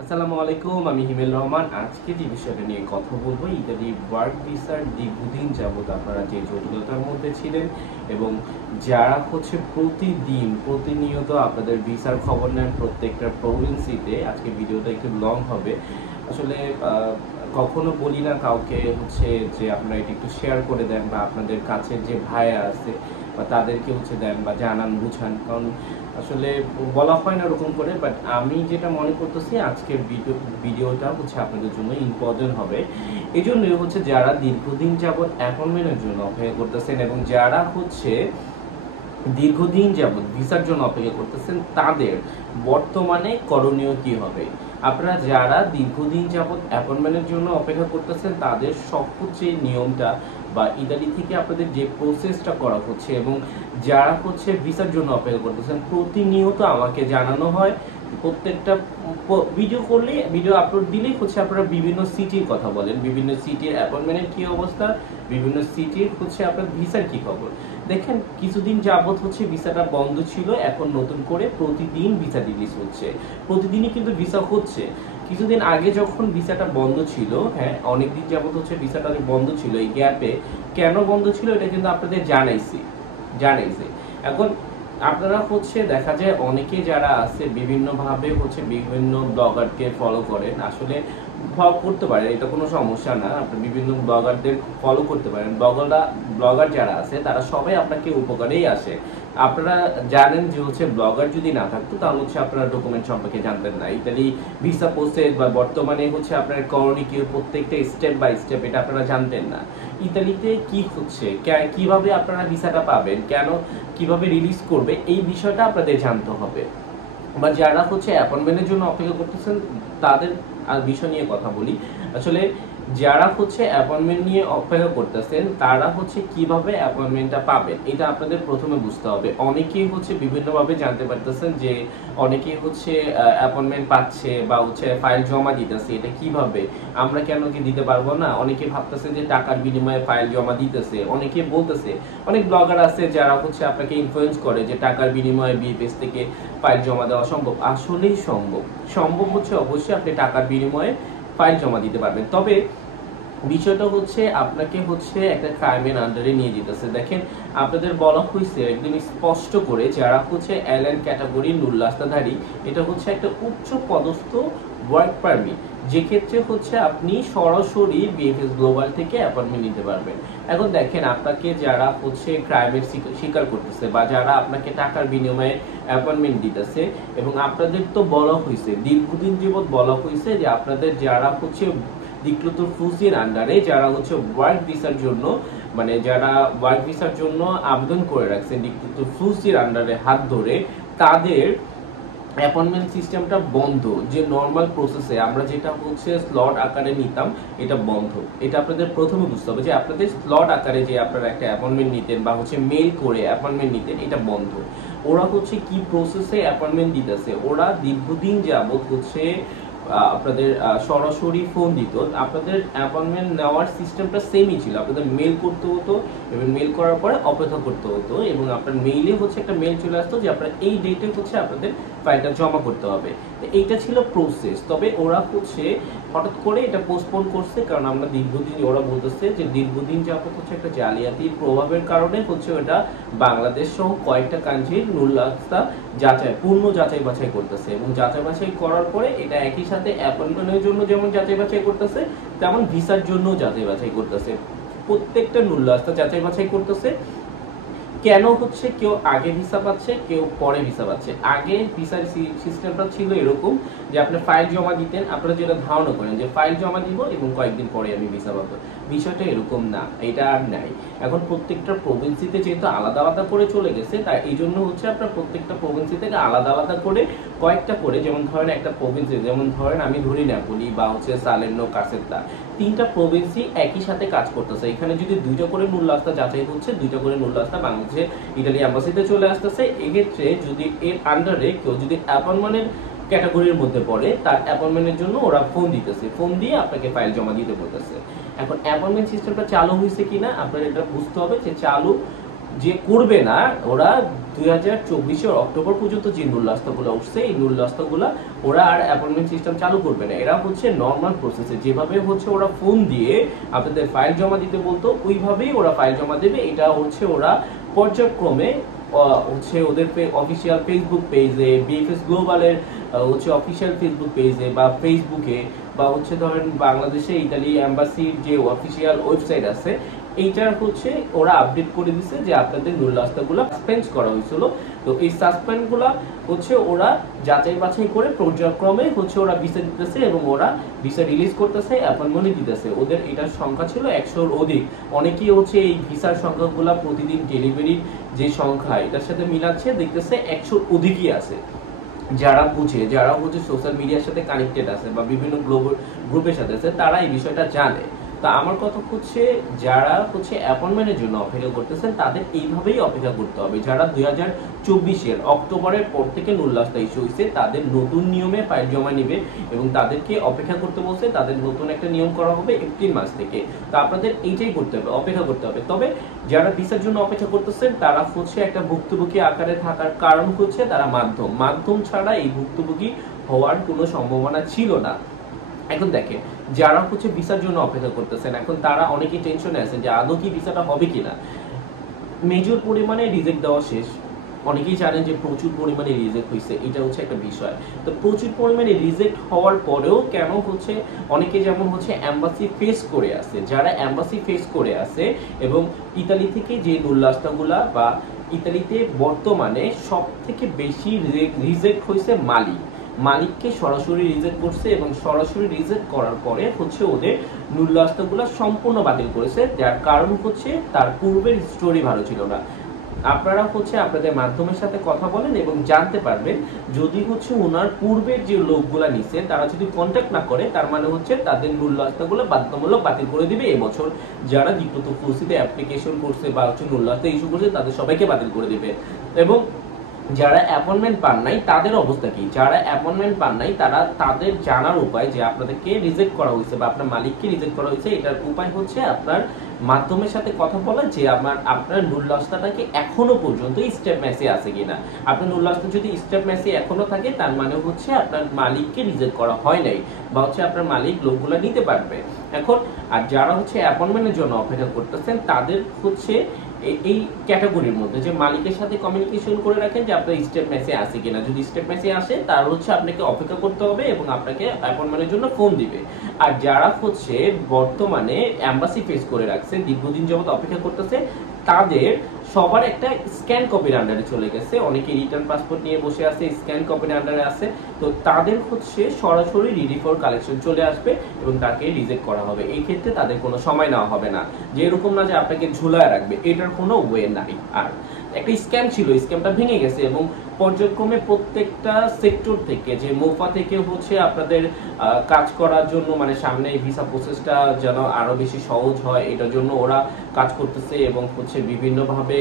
আসসালামু আলাইকুম, আমি হিমেল রহমান। আজকে যে বিষয়টা নিয়ে কথা বলবো, ইতালি ওয়ার্ক ভিসার দীর্ঘদিন যাবত আপনারা যে জটিলতার মধ্যে ছিলেন এবং যারা প্রতিনিয়ত আপনাদের ভিসার খবর নেন প্রত্যেকটা প্রভিন্সিতে। আজকে ভিডিওটা একটু লং হবে আসলে। কখনো বলি না কাউকে যে আপনারা এটা একটু শেয়ার করে দেন বা আপনাদের কাছের যে ভাইয়া আছে বা তাদেরকে দেন বা জানান, বুঝান, কারণ আসলে বলা হয় না ওরকম করে। বাট আমি যেটা মনে করতেছি আজকের ভিডিওটা আপনাদের জন্য ইম্পর্টেন্ট হবে। এই জন্যই যারা দীর্ঘদিন যাবৎ অ্যাপয়েন্টমেন্টের জন্য অপেক্ষা করতেছেন এবং যারা দীর্ঘদিন যাবৎ ভিসার জন্য অপেক্ষা করতেছেন, তাদের বর্তমানে করণীয় কি হবে। আপনারা যারা দীর্ঘদিন যাবৎ অ্যাপয়েন্টমেন্টের জন্য অপেক্ষা করতেছেন, তাদের সহজ যে নিয়মটা বা ইতালি থেকে আপনাদের যে প্রসেসটা করা হচ্ছে এবং যারা ভিসার জন্য অপেক্ষা করতেছেন, প্রতিনিয়ত আমাকে জানানো হয়। প্রত্যেকটা ভিডিও আপলোড দিলেই আপনারা বিভিন্ন সিটির কথা বলেন, বিভিন্ন সিটির অ্যাপয়েন্টমেন্টের কি অবস্থা, বিভিন্ন সিটির আপনার ভিসার কি খবর। দেখেন, কিছুদিন যাবত ভিসাটা বন্ধ ছিল, এখন নতুন করে প্রতিদিন ভিসা রিলিজ হচ্ছে, প্রতিদিনই কিন্তু ভিসা হচ্ছে। কিছুদিন আগে যখন ভিসাটা বন্ধ ছিল, হ্যাঁ অনেকদিন যাবত ভিসাটা বন্ধ ছিল, এই গ্যাপে কেন বন্ধ ছিল এটা কিন্তু আপনাদের জানাইছে। এখন আপনারা দেখা যায় অনেকে যারা আছে বিভিন্নভাবে বিভিন্ন ব্লগারকে ফলো করেন, আসলে ফলো করতে পারেন, এটা কোনো সমস্যা না। আপনি বিভিন্ন ব্লগারদের ফলো করতে পারেন। ব্লগার যারা আছে তারা সবাই আপনাকে উপকারেই আসে। আপনারা জানেন যে ব্লগার যদি না থাকতো তাহলে আপনারা ডকুমেন্ট সম্পর্কে জানতেন না। ইতালি ভিসা প্রসেস বা বর্তমানে আপনার করণীয় প্রত্যেকটা স্টেপ বাই স্টেপ এটা আপনারা জানতেন না। ইতালিতে কি কিভাবে আপনারা ভিসাটা পাবেন, কিভাবে রিলিজ করবে, এই বিষয়টা আপনাদের জানতে হবে। বা যারা অ্যাপয়েন্টমেন্টের জন্য অপেক্ষা করতেছেন তাদের বিষয় নিয়ে কথা বলি। আসলে যারা অ্যাপয়েন্টমেন্ট নিয়ে অপেক্ষা করতেছেন, তারা কিভাবে অ্যাপয়েন্টমেন্টটা পাবেন এটা আপনাদের প্রথমে বুঝতে হবে। অনেকেই বিভিন্নভাবে জানতে পারতেছেন যে অনেকেই অ্যাপয়েন্টমেন্ট পাচ্ছে বা ফাইল জমা দিতেছে, এটা কিভাবে, আমরা কেন কি দিতে পারবো না। অনেকে ভাবতেছে যে টাকার বিনিময়ে ফাইল জমা দিতেছে, অনেকে বলতেছে, অনেক ব্লগার আছে যারা আপনাকে ইনফ্লুয়েন্স করে যে টাকার বিনিময়ে বিএফএস থেকে ফাইল জমা দেওয়া সম্ভব। আসলেই সম্ভব অবশ্যই আপনি টাকার বিনিময়ে ফাইল জমা দিতে পারবেন। তবে বিষয়টা আপনাকে একটা ক্রাইমের আন্ডারে নিয়ে যেতেছে। দেখেন, আপনাদের বলা হয়েছে একদম স্পষ্ট করে, যারা এলএন ক্যাটাগরি নুল্লাস্তাধারী, এটা একটা উচ্চ পদস্থ ওয়ার্ক পারমিট, যে ক্ষেত্রে আপনি সরাসরি বিএফএস গ্লোবাল থেকে অ্যাপয়েন্টমেন্ট নিতে পারবেন। এখন দেখেন, আপনাকে যারা ক্রাইমের শিকার করতেছে বা যারা আপনাকে টাকার বিনিময়ে অ্যাপয়েন্টমেন্ট দিতেছে, এবং আপনাদের তো বলা হয়েছে, দীর্ঘদিন যাবৎ বলা হয়েছে যে আপনাদের যারা ডিক্লোতো ফুসির আন্ডারে যারা ওয়ার্ক ভিসার জন্য, মানে যারা ওয়ার্ক ভিসার জন্য আবেদন করে রাখছে ডিক্লোতো ফুসির আন্ডারে হাত ধরে, তাদের অ্যাপয়েন্টমেন্ট সিস্টেমটা বন্ধ। যে নর্মাল প্রসেসে আমরা যেটা স্লট আকারে নিতাম, এটা বন্ধ। এটা আপনাদের প্রথমে বুঝতে হবে যে আপনাদের স্লট আকারে যে আপনারা একটা অ্যাপয়েন্টমেন্ট নিতেন বা মেইল করে অ্যাপয়েন্টমেন্ট নিতেন, এটা বন্ধ। ওরা কি প্রসেসে অ্যাপয়েন্টমেন্ট দিতেছে, ওরা দীর্ঘদিন যাবত আপনাদের সরাসরি ফোন দিত। আপনাদের অ্যাপয়েন্টমেন্ট নেওয়ার সিস্টেমটা সেমই ছিল, আপনাদের মেল করতে হতো এবং মেল করার পরে অপেক্ষা করতে হতো, এবং আপনার মেইলে একটা মেল চলে আসতো যে আপনার এই ডেটে আপনাদের ফাইলটা জমা করতে হবে। তো এইটা ছিল প্রসেস। তবে ওরা হঠাৎ করে এটা পোস্টপোন করছে, কারণ আমরা দীর্ঘদিন, ওরা বলতেছে যে দীর্ঘদিন যাবত একটা জালিয়াতির প্রভাবের কারণে ওটা বাংলাদেশ সহ কয়েকটা কান্ট্রির নুল্লাস্তা পূর্ণ যাচাই বাছাই করতেছে, এবং যাচাই বাছাই করার পরে এটা একই সাথে অ্যাপয়েন্টমেন্টের জন্য যেমন যাচাই বাছাই করতেছে, তেমন ভিসার জন্য যাচাই বাছাই করতেছে। প্রত্যেকটা নুল্লাস্তা যাচাই বাছাই করতেছে। কেন কেউ আগে ভিসা পাচ্ছে, কেউ পরে ভিসা পাচ্ছে। আগে ভিসার সিস্টেমটা ছিল এরকম যে আপনি ফাইল জমা দিতেন, আপনারা যেটা ধারণা করেন যে ফাইল জমা দিব এবং কয়েকদিন পরে আমি ভিসা পাবো, বিষয়টা এরকম না, এটা আর নাই। এখন প্রত্যেকটা প্রভিন্সিতে যেহেতু আলাদা আলাদা করে চলে গেছে, তাই এই জন্য আপনার প্রত্যেকটা প্রভিন্সি থেকে আলাদা আলাদা করে কয়েকটা করে, যেমন ধরেন একটা প্রভিন্সি, যেমন ধরেন আমি ধরি নেপোলি বা সালের্নো, কাসেত্তা, তিনটা প্রভিন্সি একই সাথে কাজ করতেছে। এখানে যদি দুইটা করে নুল্লাস্তা যাচাই হচ্ছে, দুইটা করে নুল্লাস্তা বাংলাদেশে ইটালি অ্যাম্বাসিতে চলে আসতেছে। এক্ষেত্রে যদি এর আন্ডারে কেউ যদি অ্যাপয়েন্টমেন্টের ক্যাটাগরির মধ্যে পড়ে, তার অ্যাপয়েন্টমেন্টের জন্য ওরা ফোন দিতেছে, ফোন দিয়ে আপনাকে ফাইল জমা দিতে বলতেছে। এখন অ্যাপয়েন্টমেন্ট সিস্টেমটা চালু হয়েছে কিনা আপনার এটা বুঝতে হবে। যে চালু যে করবে না, ওরা 2024 অক্টোবর পর্যন্ত যে নুল্লাস্তাগুলো উঠছে, এই নুল্লাস্তাগুলো ওরা আর অ্যাপয়েন্টমেন্ট সিস্টেম চালু করবে না। এরা হচ্ছে নর্মাল প্রসেসে যেভাবে হচ্ছে ওরা ফোন দিয়ে আপনাদের ফাইল জমা দিতে বলতো, ওইভাবেই ওরা ফাইল জমা দেবে। এটা হচ্ছে ওরা পর্যায়ক্রমে হচ্ছে ওদের অফিসিয়াল ফেসবুক পেজে, বিএফএস গ্লোবালের হচ্ছে অফিসিয়াল ফেসবুক পেজে বা ফেসবুকে, বা হচ্ছে ধরেন বাংলাদেশে ইতালি এম্বাসির যে অফিসিয়াল ওয়েবসাইট আছে, এইটার হচ্ছে ওরা আপডেট করে দিছে যে আপনাদের নুল্লাস্তাগুলো সাসপেন্ড করা হয়েছিল। তো এই সাসপেন্ডগুলো হচ্ছে ওরা যাচাই বাছাই করে পর্যায়ক্রমে হচ্ছে ওরা ভিসা দিতেছে এবং ওরা ভিসা রিলিজ করতেছে, অ্যাপয়েন্টমেন্ট দিতেছে। ওদের এটার সংখ্যা ছিল 100-র অধিক। অনেকেই হচ্ছে এই ভিসার সংখ্যাগুলো প্রতিদিন ডেলিভারির যে সংখ্যা এটার সাথে মিলাচ্ছে, দেখতেছে 100-র অধিকই আছে। যারা বুঝে, যারা হচ্ছে সোশ্যাল মিডিয়ার সাথে কানেক্টেড আছে বা বিভিন্ন গ্লোবাল গ্রুপের সাথে আছে, তারা এই বিষয়টা জানে। তা আমার কথা হচ্ছে যারা হচ্ছে অ্যাপয়েন্টমেন্টের জন্য অপেক্ষা করতেছেন তাদের এইভাবেই অপেক্ষা করতে হবে। যারা 2024 অক্টোবরের পর থেকে নুল্লাস্তা ইস্যু হয়েছে তাদের নতুন নিয়মে ফাইল জমা নিবে এবং তাদেরকে অপেক্ষা করতে বলছে। তাদের নতুন একটা নিয়ম করা হবে এপ্রিল মাস থেকে। তো আপনাদের এইটাই করতে হবে, অপেক্ষা করতে হবে। তবে যারা ভিসার জন্য অপেক্ষা করতেছেন তারা হচ্ছে একটা ভুক্তভোগী আকারে থাকার কারণ হচ্ছে তারা মাধ্যম ছাড়া এই ভুক্তভোগী হওয়ার কোনো সম্ভাবনা ছিল না। এখন দেখেন যারা হচ্ছে ভিসার জন্য অপেক্ষা করতেছেন, এখন তারা অনেকেই টেনশনে আছেন যে আদৌ কি ভিসাটা হবে কিনা। মেজর পরিমাণে রিজেক্ট দেওয়া শেষ। অনেকেই জানেন যে প্রচুর পরিমাণে রিজেক্ট হয়েছে, এটা হচ্ছে একটা বিষয়। তো প্রচুর পরিমাণে রিজেক্ট হওয়ার পরেও কেন হচ্ছে অনেকে যেমন হচ্ছে এম্বাসি ফেস করে আছে, যারা এম্বাসি ফেস করে আছে এবং ইতালি থেকে যে নুল্লাস্তাগুলা বা ইতালিতে বর্তমানে সব থেকে বেশি রিজেক্ট হয়েছে মালিককে সরাসরি রিজেক্ট করছে এবং সরাসরি রিজেক্ট করার পরে হচ্ছে ওদের নুল্লাস্তাগুলো সম্পূর্ণ বাতিল করেছে। যার কারণ হচ্ছে তার পূর্বের স্টোরি ভালো ছিল না। আপনারা হচ্ছে আপনাদের মাধ্যমের সাথে কথা বলেন এবং জানতে পারবেন যদি হচ্ছে ওনার পূর্বের যে লোকগুলা নিছে তারা যদি কন্ট্যাক্ট না করে, তার মানে হচ্ছে তাদের নুল্লাস্তাগুলো বাধ্যতামূলক বাতিল করে দিবে এবছর। যারা দ্বিতীয় অ্যাপ্লিকেশন করছে বা হচ্ছে নুল্লাস্তা ইস্যু করছে তাদের সবাইকে বাতিল করে দিবে। এবং যারা অ্যাপয়েন্টমেন্ট পান নাই তাদের অবস্থা কি? যারা অ্যাপয়েন্টমেন্ট পান নাই তারা তাদের জানার উপায় যে আপনাদেরকে রিজেক্ট করা হয়েছে বা আপনার মালিককে রিজেক্ট করা হয়েছে, এটার উপায় হচ্ছে আপনার মাধ্যমের সাথে কথা বলা যে আপনার নুল্লাস্তাটাকে এখনো পর্যন্ত স্টেপ ম্যাসে আছে কিনা। আপনার নুল্লাস্তা যদি স্টেপ ম্যাসে এখনো থাকে তার মানে হচ্ছে আপনার মালিককে রিজেক্ট করা হয় নাই বা হচ্ছে আপনার মালিক লোকগুলো নিতে পারবে। এখন আর যারা হচ্ছে অ্যাপয়েন্টমেন্টের জন্য অপেক্ষা করতেছেন তাদের হচ্ছে এই ক্যাটাগরির মধ্যে যে মালিকের সাথে কমিউনিকেশন করে রাখেন যে আপনার স্টেপ মেসে আসে কিনা। যদি স্টেপ মেসে আসে তার হচ্ছে আপনাকে অপেক্ষা করতে হবে এবং আপনাকে অ্যাপয়েন্টমেন্টের জন্য ফোন দিবে। আর যারা হচ্ছে বর্তমানে এম্বাসি ফেস করে রাখছে, দীর্ঘদিন যাবত অপেক্ষা করতেছে, তাদের সবার একটা স্ক্যান কপির আন্ডারে চলে গেছে। অনেকে রিটার্ন পাসপোর্ট নিয়ে বসে আছে, স্ক্যান কপির আন্ডারে আছে। তো তাদের হচ্ছে সরাসরি রিডি ফর কালেকশন চলে আসবে এবং তাকে রিজেক্ট করা হবে। এই ক্ষেত্রে তাদের কোনো সময় নেওয়া হবে না, যে এরকম না যে আপনাকে ঝুলায় রাখবে, এটার কোনো ওয়ে নাই। আর একটা স্ক্যাম ছিল, স্ক্যামটা ভেঙে গেছে এবং পর্যায়ক্রমে প্রত্যেকটা সেক্টর থেকে যে মোফা থেকে হচ্ছে আপনাদের কাজ করার জন্য মানে সামনে এই ভিসা প্রসেসটা যেন আরো বেশি সহজ হয় এটার জন্য ওরা কাজ করতেছে এবং হচ্ছে বিভিন্নভাবে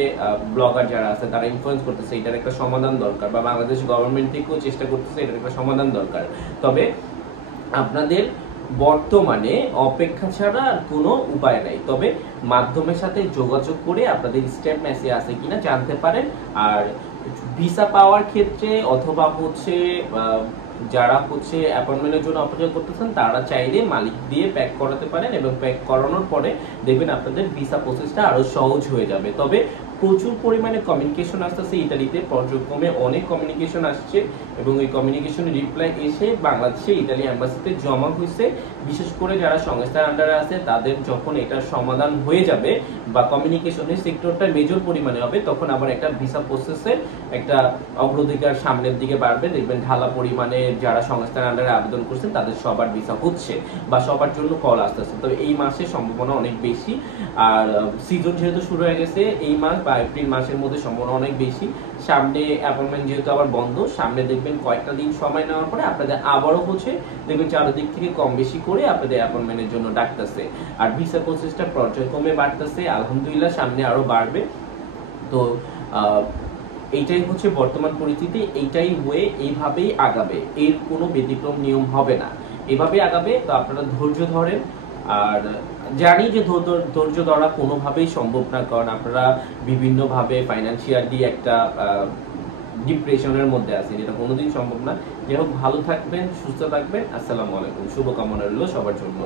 ব্লগার যারা আছে তারা ইনফ্লুয়েন্স করতেছে। এটার একটা সমাধান দরকার বা বাংলাদেশ গভর্নমেন্ট থেকেও চেষ্টা করতেছে এটার একটা সমাধান দরকার। তবে আপনাদের বর্তমানে অপেক্ষা ছাড়া আর কোনো উপায় নাই। তবে মাধ্যমের সাথে যোগাযোগ করে আপনাদের স্টেপ মেসে আছে কিনা জানতে পারেন। আর ভিসা পাওয়ার ক্ষেত্রে অথবা হচ্ছে যারা হচ্ছে অ্যাপয়েন্টমেন্টের জন্য অপেক্ষা করতেছেন তারা চাইলে মালিক দিয়ে প্যাক করাতে পারেন এবং প্যাক করানোর পরে দেখবেন আপনাদের ভিসা প্রসেসটা আরো সহজ হয়ে যাবে। তবে প্রচুর পরিমাণে কমিউনিকেশন আসতেছে ইতালিতে, পর্যক্রমে অনেক কমিউনিকেশন আসছে এবং ওই কমিউনিকেশনের রিপ্লাই এসে বাংলাদেশে ইতালি অ্যাম্বাসিতে জমা হয়েছে। বিশেষ করে যারা সংস্থার আন্ডারে আছে তাদের যখন এটার সমাধান হয়ে যাবে বা কমিউনিকেশনের সেক্টরটা মেজর পরিমাণে হবে, তখন আবার একটা ভিসা প্রসেসে একটা অগ্রাধিকার সামনের দিকে বাড়বে। দেখবেন ঢালা পরিমাণে যারা সংস্থার আন্ডারে আবেদন করছেন তাদের সবার ভিসা হচ্ছে বা সবার জন্য কল আসতেছে। তো এই মাসে সম্ভাবনা অনেক বেশি। আর সিজন যেহেতু শুরু হয়ে গেছে, এই মাস বা এপ্রিল মাসের মধ্যে সম্ভাবনা অনেক বেশি। সামনে অ্যাপয়েন্টমেন্ট যেহেতু আবার বন্ধ, সামনে দেখবেন কয়েকটা দিন সময় নেওয়ার পরে আপনাদের আবারও হচ্ছে দেখবেন চারিদিক থেকে কম বেশি করে আপনাদের অ্যাপয়েন্টমেন্টের জন্য ডাকতেছে। আর ভিসা প্রসেসটা পর্যায়ক্রমে বাড়তেছে, আলহামদুলিল্লাহ সামনে আরো বাড়বে। তো এইটাই হচ্ছে বর্তমান পরিস্থিতি, এইটাই হয়ে এইভাবেই আগাবে, এর কোনো ব্যতিক্রম নিয়ম হবে না, এভাবেই আগাবে। তো আপনারা ধৈর্য ধরেন। আর জানি যে ধৈর্য ধরা কোনোভাবেই সম্ভব না, কারণ আপনারা বিভিন্নভাবে ফাইন্যান্সিয়ালি একটা ডিপ্রেশনের মধ্যে আছেন, যেটা কোনোদিন সম্ভব না। যাই হোক, ভালো থাকবেন, সুস্থ থাকবেন। আসসালামু আলাইকুম, শুভকামনা রইল সবার জন্য।